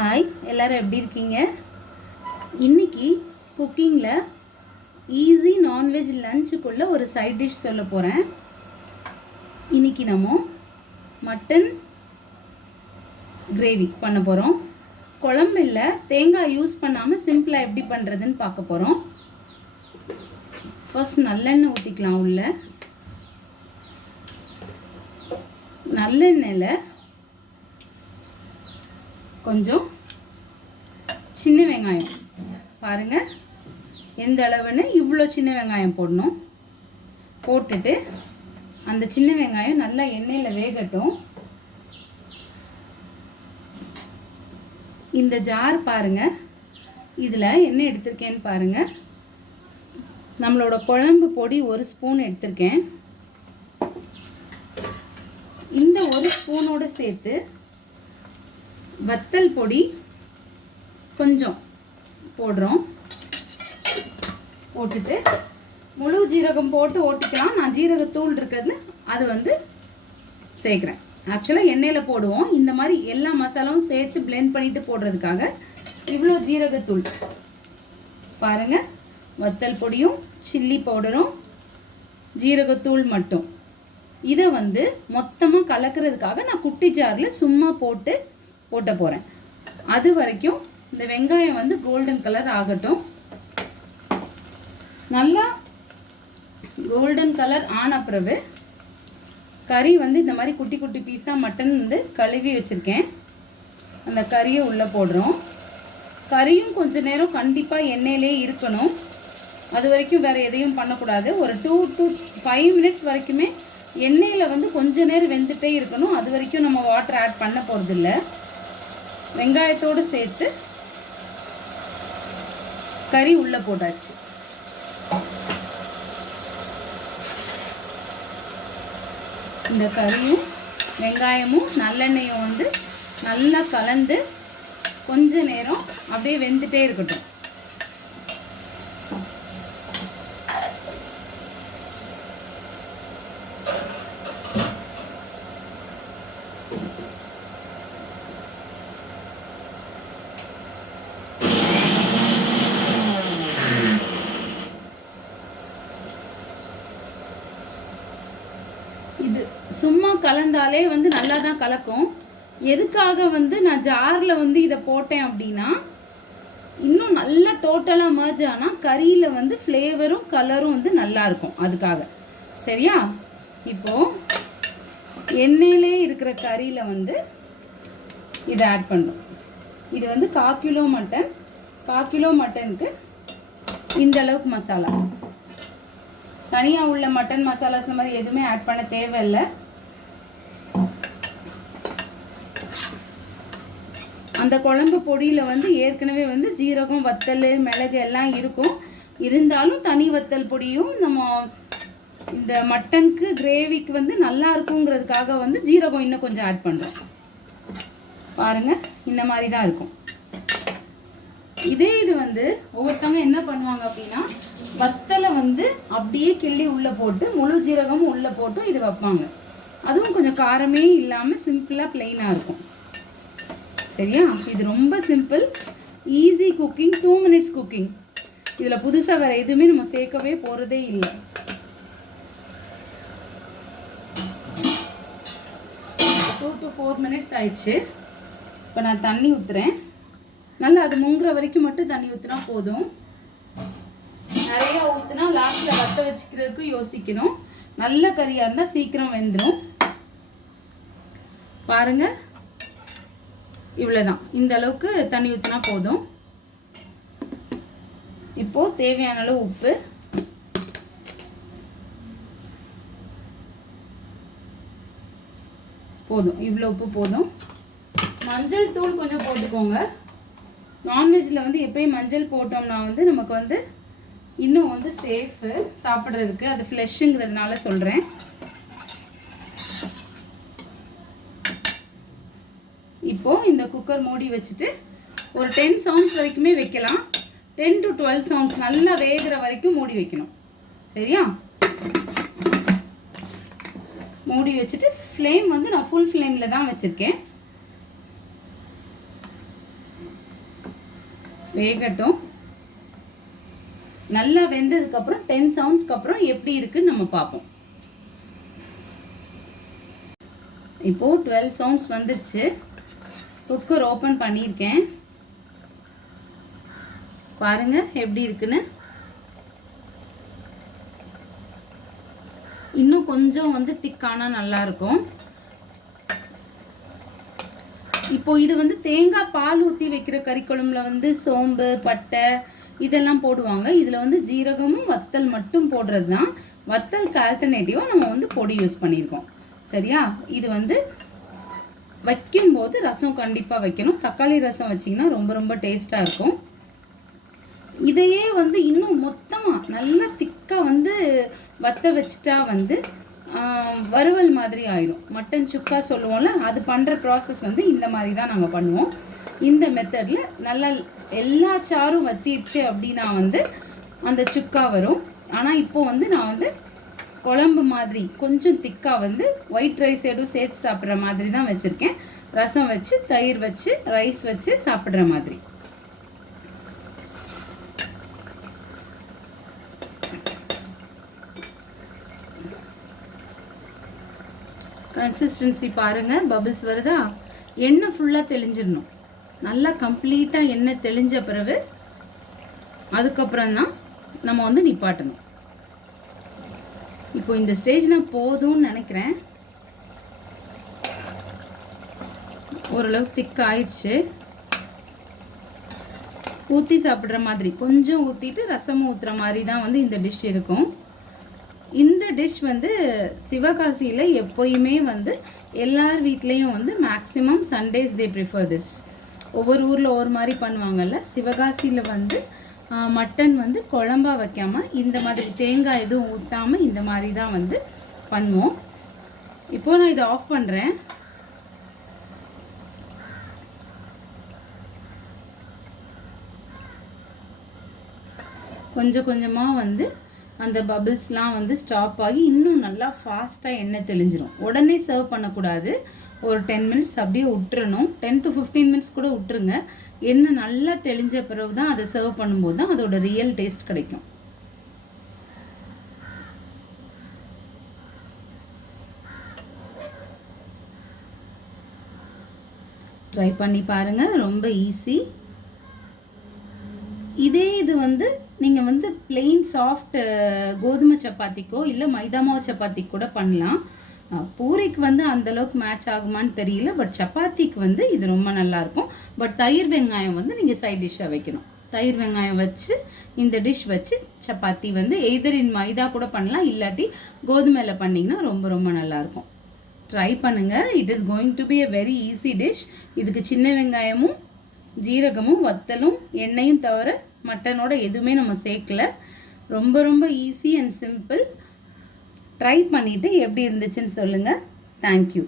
Hi, எல்லோரும் எப்படி இருக்கீங்க? இன்றைக்கி குக்கிங்கில் ஈஸி நான்வெஜ் லஞ்சுக்குள்ளே ஒரு சைட் டிஷ் சொல்ல போகிறேன். இன்றைக்கி நம்ம மட்டன் கிரேவி பண்ண போகிறோம். குழம்பு இல்லை, தேங்காய் யூஸ் பண்ணாமல் சிம்பிளாக எப்படி பண்ணுறதுன்னு பார்க்க போகிறோம். ஃபர்ஸ்ட் நல்லெண்ணெய் ஊற்றிக்கலாம். உள்ள நல்லெண்ணெயில் கொஞ்சம் சின்ன வெங்காயம், பாருங்கள் எந்த அளவுன்னு, இவ்வளோ சின்ன வெங்காயம் போடணும். போட்டுட்டு அந்த சின்ன வெங்காயம் நல்லா எண்ணெயில் வேகட்டும். இந்த ஜார் பாருங்கள், இதில் என்ன எடுத்திருக்கேன்னு பாருங்கள். நம்மளோட குழம்பு பொடி 1 ஸ்பூன் எடுத்திருக்கேன். இந்த 1 ஸ்பூனோடு சேர்த்து வத்தல் பொடி கொஞ்சம் போடுறோம். போட்டுட்டு முழு ஜீரகம் போட்டு ஓட்டிக்கலாம். நான் ஜீரகத்தூள் இருக்கிறது அது சேர்க்குறேன். ஆக்சுவலாக எண்ணெயில் போடுவோம். இந்த மாதிரி எல்லா மசாலாவும் சேர்த்து பிளெண்ட் பண்ணிட்டு போடுறதுக்காக இவ்வளோ ஜீரகத்தூள் பாருங்கள். வத்தல் பொடியும் சில்லி பவுடரும் ஜீரகத்தூள் மட்டும். இதை மொத்தமாக கலக்கிறதுக்காக நான் குட்டி ஜாரில் சும்மா போட்ட போகிறேன். அது வரைக்கும் இந்த வெங்காயம் கோல்டன் கலர் ஆகட்டும். நல்லா கோல்டன் கலர் ஆன பிறகு கறி இந்த மாதிரி குட்டி குட்டி பீஸாக மட்டன் கழுவி வச்சுருக்கேன். அந்த கறியை உள்ளே போடுறோம். கறியும் கொஞ்ச நேரம் கண்டிப்பாக எண்ணெயிலே இருக்கணும். அது வரைக்கும் வேறு எதையும் பண்ணக்கூடாது. ஒரு 2 to 5 minutes வரைக்குமே எண்ணெயில் கொஞ்ச நேரம் வெந்துட்டே இருக்கணும். அது வரைக்கும் நம்ம வாட்டர் ஆட் பண்ண போகிறதில்ல. வெங்காயத்தோடு சேர்த்து கறி உள்ளே போட்டாச்சு. இந்த கறியும் வெங்காயமும் நல்லெண்ணெயும் நல்லா கலந்து கொஞ்ச நேரம் அப்படியே வெந்துட்டே இருக்கட்டும். இது சும்மா கலந்தாலே நல்லா தான் கலக்கும். எதுக்காக நான் ஜாரில் இதை போட்டேன் அப்படின்னா, இன்னும் நல்லா டோட்டலாக மர்ஜ் ஆனால் கறியில் ஃப்ளேவரும் கலரும் நல்லாயிருக்கும். அதுக்காக சரியா. இப்போது எண்ணெயிலே இருக்கிற கறியில் இதை ஆட் பண்ணுறோம். இது 1/4 கிலோ மட்டன். 1/4 கிலோ மட்டனுக்கு இந்த அளவுக்கு மசாலா. தனியாக உள்ள மட்டன் மசாலாஸ் இந்த மாதிரி எதுவுமே ஆட் பண்ண தேவையில்லை. அந்த குழம்பு பொடியில் ஏற்கனவே ஜீரகம், வத்தல், மிளகு எல்லாம் இருக்கும். இருந்தாலும் தனி வத்தல் பொடியும் நம்ம இந்த மட்டனுக்கு கிரேவிக்கு நல்லா இருக்குங்கிறதுக்காக ஜீரகம் இன்னும் கொஞ்சம் ஆட் பண்ணுறோம். பாருங்கள், இந்த மாதிரி தான் இருக்கும். இதே இது ஒவ்வொருத்தவங்க என்ன பண்ணுவாங்க அப்படின்னா, வத்தலை அப்படியே கிள்ளி உள்ளே போட்டு முழு ஜீரகமும் உள்ளே போட்டு இது வைப்பாங்க. அதுவும் கொஞ்சம் காரமே இல்லாமல் சிம்பிளாக பிளெயினாக இருக்கும். சரியா. இது ரொம்ப simple, easy cooking, 2 minutes cooking. இதில் புதுசாக வேறு எதுவுமே நம்ம சேர்க்கவே போகிறதே இல்லை. டூ to 4 minutes ஆயிடுச்சு. இப்போ நான் தண்ணி ஊற்றுறேன். நல்லா அது முங்குற வரைக்கும் மட்டும் தண்ணி ஊற்றினா போதும். நிறையா ஊற்றினா லாஸ்ட்டில் வத்த வச்சுக்கிறதுக்கு யோசிக்கணும். நல்ல கறியாக இருந்தால் சீக்கிரம் வெந்துடும். பாருங்கள், இவ்வளோதான். இந்த அளவுக்கு தண்ணி ஊற்றினா போதும். இப்போது தேவையான அளவு உப்பு, போதும். இவ்வளோ உப்பு போதும். மஞ்சள் தூள் கொஞ்சம் போட்டுக்கோங்க. நான்வெஜ்ஜில் எப்பயும் மஞ்சள் போட்டோம்னா நமக்கு இன்னும் சேஃபு சாப்பிட்றதுக்கு. அது ஃப்ளெஷ்ஷுங்கிறதுனால சொல்கிறேன். இப்போது இந்த குக்கர் மூடி வச்சுட்டு ஒரு 10 sounds வரைக்குமே வைக்கலாம். 10 to 12 sounds நல்லா வேகிற வரைக்கும் மூடி வைக்கணும். சரியா. மூடி வச்சுட்டு ஃப்ளேம் நான் ஃபுல் ஃப்ளேமில் தான் வச்சுருக்கேன். வேகட்டும். நல்லா வெந்ததுக்கப்புறம் 10 சவுண்ட்ஸ்க்கு அப்புறம் எப்படி இருக்குன்னு நம்ம பார்ப்போம். இப்போது 12 சவுண்ட்ஸ் வந்துருச்சு. குக்கர் ஓப்பன் பண்ணியிருக்கேன். பாருங்கள் எப்படி இருக்குன்னு. இன்னும் கொஞ்சம் வந்து திக்கானா நல்லாயிருக்கும். இப்போ இது வந்து தேங்காய் பால் ஊற்றி வைக்கிற கறிக்குழம்புல வந்து சோம்பு பட்டை இதெல்லாம் போடுவாங்க. இதில் வந்து ஜீரகமும் வத்தல் மட்டும் போடுறது தான். வத்தலுக்கு ஆல்டர்னேட்டிவாக நம்ம வந்து பொடி யூஸ் பண்ணியிருக்கோம். சரியா? இது வந்து வைக்கும்போது ரசம் கண்டிப்பாக வைக்கணும். தக்காளி ரசம் வச்சிங்கன்னா ரொம்ப ரொம்ப டேஸ்ட்டாக இருக்கும். இதையே வந்து இன்னும் மொத்தமாக நல்லா திக்காக வந்து வத்த வச்சுட்டா வந்து வறுவல் மாதிரி ஆயிடும். மட்டன் சுக்கா சொல்லுவோம்ல, அது பண்ணுற ப்ராசஸ் வந்து இந்த மாதிரி தான் நாங்கள் பண்ணுவோம். இந்த மெத்தடில் நல்லா எல்லா சாரும் வத்திடுச்சு அப்படின்னா வந்து அந்த சுக்கா வரும். ஆனால் இப்போ வந்து நான் வந்து குழம்பு மாதிரி கொஞ்சம் திக்காக வந்து ஒயிட் ரைஸ் எதுவும் சேர்த்து சாப்பிட்ற மாதிரி தான் வச்சுருக்கேன். ரசம் வச்சு தயிர் வச்சு ரைஸ் வச்சு சாப்பிட்ற மாதிரி. கன்சிஸ்டன்சி பாருங்கள், பபிள்ஸ் வருதா? எண்ணெய் ஃபுல்லாக தெளிஞ்சிடணும். நல்லா கம்ப்ளீட்டாக எண்ணெய் தெளிஞ்ச பிறகு அதுக்கப்புறம் தான் நம்ம வந்து நிப்பாட்டணும். இப்போ இந்த ஸ்டேஜ் நான் போதும்னு நினைக்கிறேன். ஓரளவுக்கு திக் ஆயிடுச்சு. ஊற்றி சாப்பிட்ற மாதிரி கொஞ்சம் ஊற்றிட்டு ரசமும் ஊற்றுற மாதிரி தான் வந்து இந்த டிஷ் இருக்கும். இந்த டிஷ் வந்து சிவகாசியில் எப்போயுமே வந்து எல்லார் வீட்லேயும் வந்து maximum Sundays they prefer this. ஒவ்வொரு ஊரில் ஒவ்வொரு மாதிரி பண்ணுவாங்கல்ல. சிவகாசியில் வந்து மட்டன் வந்து குழம்பா வைக்காமல் இந்த மாதிரி தேங்காய் எதுவும் ஊற்றாமல் இந்த மாதிரி தான் வந்து பண்ணுவோம். இப்போது நான் இதை ஆஃப் பண்ணுறேன். கொஞ்சம் கொஞ்சமாக வந்து அந்த பபிள்ஸ்லாம் வந்து ஸ்டாப் ஆகி இன்னும் நல்லா ஃபாஸ்ட்டாக எண்ணெய் தெளிஞ்சிடும். உடனே சர்வ் பண்ணக்கூடாது. ஒரு 10 மினிட்ஸ் அப்படியே விட்டுறணும். 10 to 15 மினிட்ஸ் கூட விட்டுருங்க. எண்ணெய் நல்லா தெளிஞ்ச பிறகு தான் அதை சர்வ் பண்ணும்போது தான் அதோட ரியல் டேஸ்ட் கிடைக்கும். ட்ரை பண்ணி பாருங்கள், ரொம்ப ஈஸி. இதே இது வந்து நீங்கள் வந்து பிளெயின் சாஃப்ட் கோதுமை சப்பாத்திக்கோ இல்லை மைதா மாவு சப்பாத்திக்கு கூட பண்ணலாம். பூரிக்கு வந்து அந்தளவுக்கு மேட்ச் ஆகுமான்னு தெரியல. பட் சப்பாத்திக்கு வந்து இது ரொம்ப நல்லாயிருக்கும். பட் தயிர் வெங்காயம் வந்து நீங்கள் சைட் டிஷ்ஷாக வைக்கணும். தயிர் வெங்காயம் வச்சு இந்த டிஷ் வச்சு சப்பாத்தி வந்து எய்தர் இன் மைதா கூட பண்ணலாம், இல்லாட்டி கோதுமையில் பண்ணிங்கன்னா ரொம்ப ரொம்ப நல்லாயிருக்கும். ட்ரை பண்ணுங்கள். It is going to be a very easy dish. இதுக்கு சின்ன வெங்காயமும் ஜீரகமும் வத்தலும் எண்ணெயும் தவிர மட்டனோட எதுவுமே நம்ம சேர்க்கல. ரொம்ப ரொம்ப ஈஸி அண்ட் சிம்பிள். ட்ரை பண்ணிவிட்டு எப்படி இருந்துச்சுன்னு சொல்லுங்கள். தேங்க்யூ.